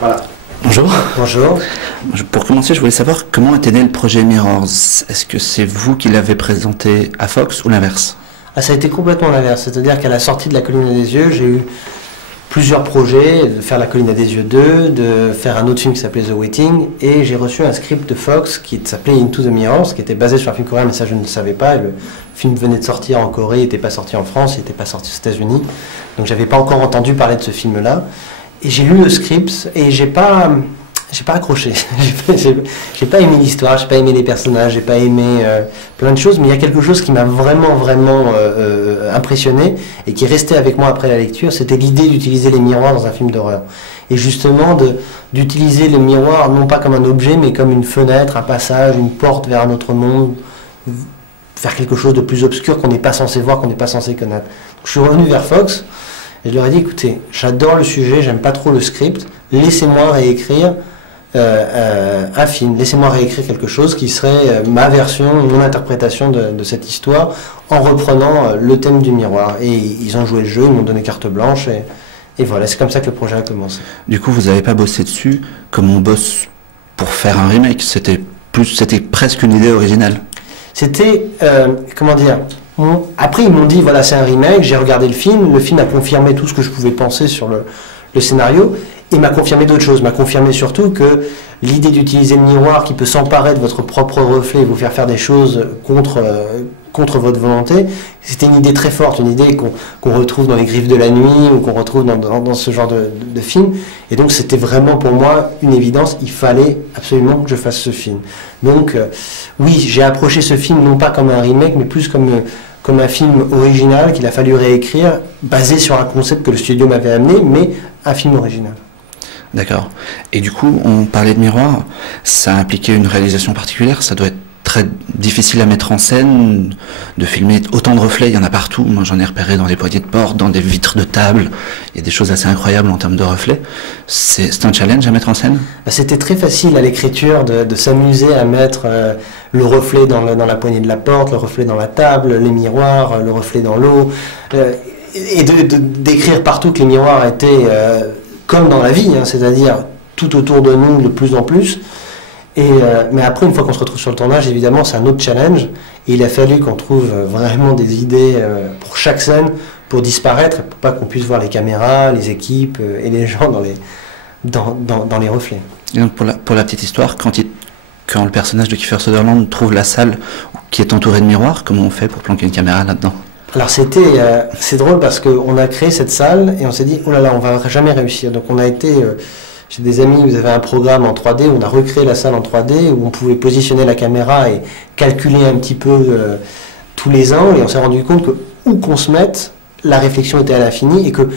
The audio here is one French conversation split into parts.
Voilà. Bonjour. Bonjour. Pour commencer, je voulais savoir comment était né le projet Mirrors. Est-ce que c'est vous qui l'avez présenté à Fox ou l'inverse? Ça a été complètement l'inverse. C'est-à-dire qu'à la sortie de La Colline à des yeux, j'ai eu plusieurs projets, de faire La Colline à des yeux 2, de faire un autre film qui s'appelait The Waiting, et j'ai reçu un script de Fox qui s'appelait Into the Mirrors, qui était basé sur un film coréen, mais ça je ne le savais pas. Le film venait de sortir en Corée, il n'était pas sorti en France, il n'était pas sorti aux États-Unis, donc j'avais pas encore entendu parler de ce film-là. Et j'ai lu le script et j'ai pas accroché. J'ai pas aimé l'histoire, j'ai pas aimé les personnages, j'ai pas aimé plein de choses, mais il y a quelque chose qui m'a vraiment impressionné et qui est resté avec moi après la lecture, c'était l'idée d'utiliser les miroirs dans un film d'horreur. Et justement d'utiliser les miroirs non pas comme un objet, mais comme une fenêtre, un passage, une porte vers un autre monde, faire quelque chose de plus obscur qu'on n'est pas censé voir, qu'on n'est pas censé connaître. Donc, je suis revenu vers Fox. Et je leur ai dit, écoutez, j'adore le sujet, j'aime pas trop le script, laissez-moi réécrire un film, laissez-moi réécrire quelque chose qui serait ma version, mon interprétation de cette histoire, en reprenant le thème du miroir. Et ils ont joué le jeu, ils m'ont donné carte blanche, et voilà, c'est comme ça que le projet a commencé. Du coup, vous n'avez pas bossé dessus comme on bosse pour faire un remake, c'était presque une idée originale. C'était, comment dire... Après, ils m'ont dit, voilà, c'est un remake, j'ai regardé le film a confirmé tout ce que je pouvais penser sur le scénario, et m'a confirmé d'autres choses, m'a confirmé surtout que l'idée d'utiliser le miroir qui peut s'emparer de votre propre reflet et vous faire faire des choses contre votre volonté, c'était une idée très forte, une idée qu'on retrouve dans Les Griffes de la Nuit, ou qu'on retrouve dans ce genre de film, et donc c'était vraiment pour moi une évidence, il fallait absolument que je fasse ce film. Donc oui, j'ai approché ce film non pas comme un remake, mais plus comme un film original qu'il a fallu réécrire, basé sur un concept que le studio m'avait amené, mais un film original. D'accord. Et du coup, on parlait de miroir, ça impliquait une réalisation particulière, ça doit être très difficile à mettre en scène, de filmer autant de reflets, il y en a partout. Moi j'en ai repéré dans les poignées de porte, dans des vitres de table, il y a des choses assez incroyables en termes de reflets. C'est un challenge à mettre en scène? C'était très facile à l'écriture de s'amuser à mettre le reflet dans la poignée de la porte, le reflet dans la table, les miroirs, le reflet dans l'eau, et d'écrire partout que les miroirs étaient comme dans la vie, hein, c'est-à-dire tout autour de nous de plus en plus. Mais après, une fois qu'on se retrouve sur le tournage, évidemment, c'est un autre challenge. Et il a fallu qu'on trouve vraiment des idées pour chaque scène, pour disparaître, pour pas qu'on puisse voir les caméras, les équipes et les gens dans les reflets. Et donc pour la petite histoire, quand le personnage de Kiefer Sutherland trouve la salle qui est entourée de miroirs, comment on fait pour planquer une caméra là-dedans? Alors c'est drôle parce qu'on a créé cette salle et on s'est dit, oh là là, on va jamais réussir. Donc on a été... J'ai des amis, vous avez un programme en 3D, où on a recréé la salle en 3D, où on pouvait positionner la caméra et calculer un petit peu tous les angles, et on s'est rendu compte que où qu'on se mette, la réflexion était à l'infini, et qu'une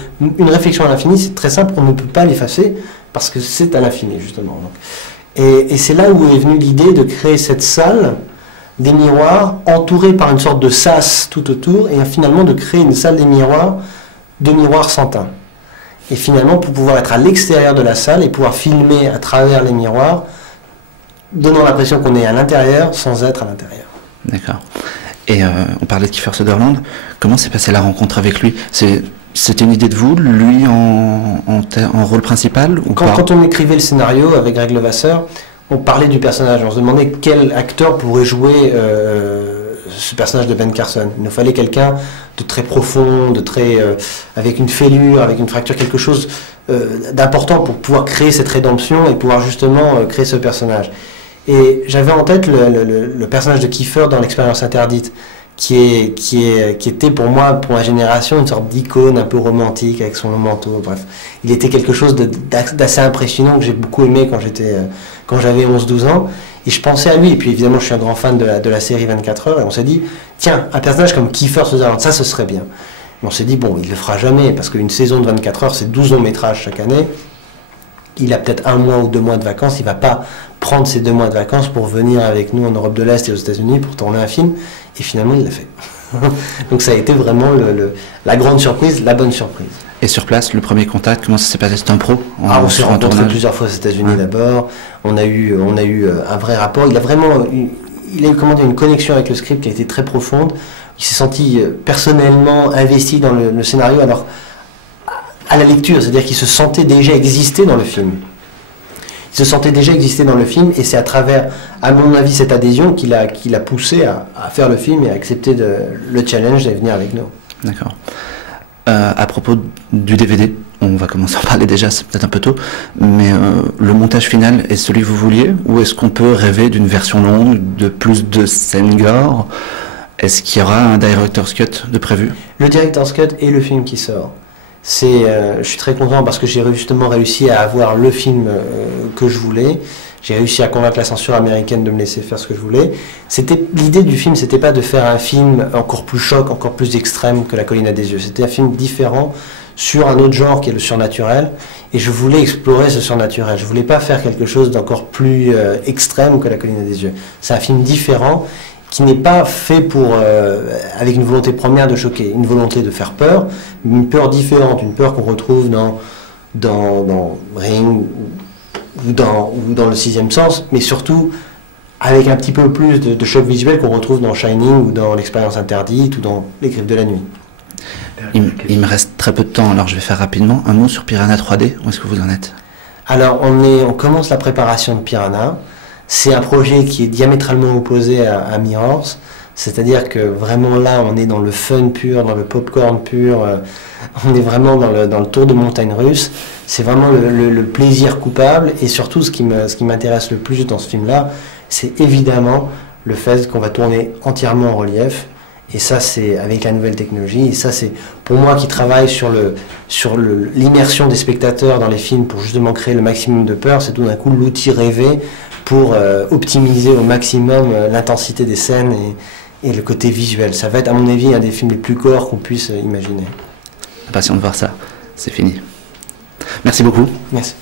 réflexion à l'infini, c'est très simple, on ne peut pas l'effacer, parce que c'est à l'infini, justement. Et c'est là où est venue l'idée de créer cette salle des miroirs, entourée par une sorte de sas tout autour, et finalement de créer une salle des miroirs, de miroirs sans teint. Et finalement, pour pouvoir être à l'extérieur de la salle et pouvoir filmer à travers les miroirs, donnant l'impression qu'on est à l'intérieur sans être à l'intérieur. D'accord. Et on parlait de Kiefer Sutherland. Comment s'est passée la rencontre avec lui? C'était une idée de vous, lui en rôle principal ou quand on écrivait le scénario avec Greg Levasseur, on parlait du personnage. On se demandait quel acteur pourrait jouer ce personnage de Ben Carson. Il nous fallait quelqu'un de très profond, avec une fêlure, avec une fracture, quelque chose d'important pour pouvoir créer cette rédemption et pouvoir justement créer ce personnage. Et j'avais en tête le personnage de Kiefer dans L'Expérience interdite, qui était pour moi, pour ma génération, une sorte d'icône un peu romantique avec son long manteau. Bref, il était quelque chose d'assez impressionnant que j'ai beaucoup aimé quand j'avais 11-12 ans. Et je pensais à lui, et puis évidemment je suis un grand fan de la série 24 heures, et on s'est dit, tiens, un personnage comme Kiefer Sutherland, ça ce serait bien. Et on s'est dit, bon, il le fera jamais, parce qu'une saison de 24 heures, c'est 12 longs métrages chaque année. Il a peut-être 1 mois ou 2 mois de vacances, il va pas prendre ces 2 mois de vacances pour venir avec nous en Europe de l'Est et aux États-Unis pour tourner un film, et finalement il l'a fait. Donc ça a été vraiment la grande surprise, la bonne surprise. Et sur place, le premier contact, comment ça s'est passé? C'est un pro? On s'est rencontrés plusieurs fois aux États-Unis d'abord. On a eu un vrai rapport. Il a eu une connexion avec le script qui a été très profonde. Il s'est senti personnellement investi dans le scénario. Alors à la lecture, c'est-à-dire qu'il se sentait déjà exister dans le film. Il se sentait déjà exister dans le film, et c'est à travers, à mon avis, cette adhésion qu'il a poussé à faire le film et à accepter le challenge et venir avec nous. D'accord. À propos du DVD, on va commencer à en parler déjà, c'est peut-être un peu tôt, mais le montage final est celui que vous vouliez, ou est-ce qu'on peut rêver d'une version longue, de plus de scènes gore? Est-ce qu'il y aura un director's cut de prévu? Le director's cut et le film qui sort. Je suis très content parce que j'ai justement réussi à avoir le film que je voulais. J'ai réussi à convaincre la censure américaine de me laisser faire ce que je voulais. L'idée du film, c'était pas de faire un film encore plus choc, encore plus extrême que La Colline à des yeux. C'était un film différent sur un autre genre qui est le surnaturel. Et je voulais explorer ce surnaturel. Je voulais pas faire quelque chose d'encore plus extrême que La Colline à des yeux. C'est un film différent qui n'est pas fait avec une volonté première de choquer, une volonté de faire peur, une peur différente, une peur qu'on retrouve dans Ring ou dans le sixième sens, mais surtout avec un petit peu plus de choc visuel qu'on retrouve dans Shining ou dans L'Expérience interdite ou dans Les Griffes de la nuit. Il me reste très peu de temps, alors je vais faire rapidement un mot sur Piranha 3D. Où est-ce que vous en êtes? Alors on commence la préparation de Piranha. C'est un projet qui est diamétralement opposé à Mirrors, c'est-à-dire que vraiment là on est dans le fun pur, dans le popcorn pur, on est vraiment dans le tour de montagne russe. C'est vraiment le plaisir coupable, et surtout ce qui m'intéresse le plus dans ce film-là, c'est évidemment le fait qu'on va tourner entièrement en relief, et ça c'est avec la nouvelle technologie, et ça c'est pour moi qui travaille sur l'immersion des spectateurs dans les films pour justement créer le maximum de peur, c'est tout d'un coup l'outil rêvé pour optimiser au maximum l'intensité des scènes et le côté visuel. Ça va être à mon avis un des films les plus gore qu'on puisse imaginer. Impatient de voir ça, c'est fini. Merci beaucoup. Merci.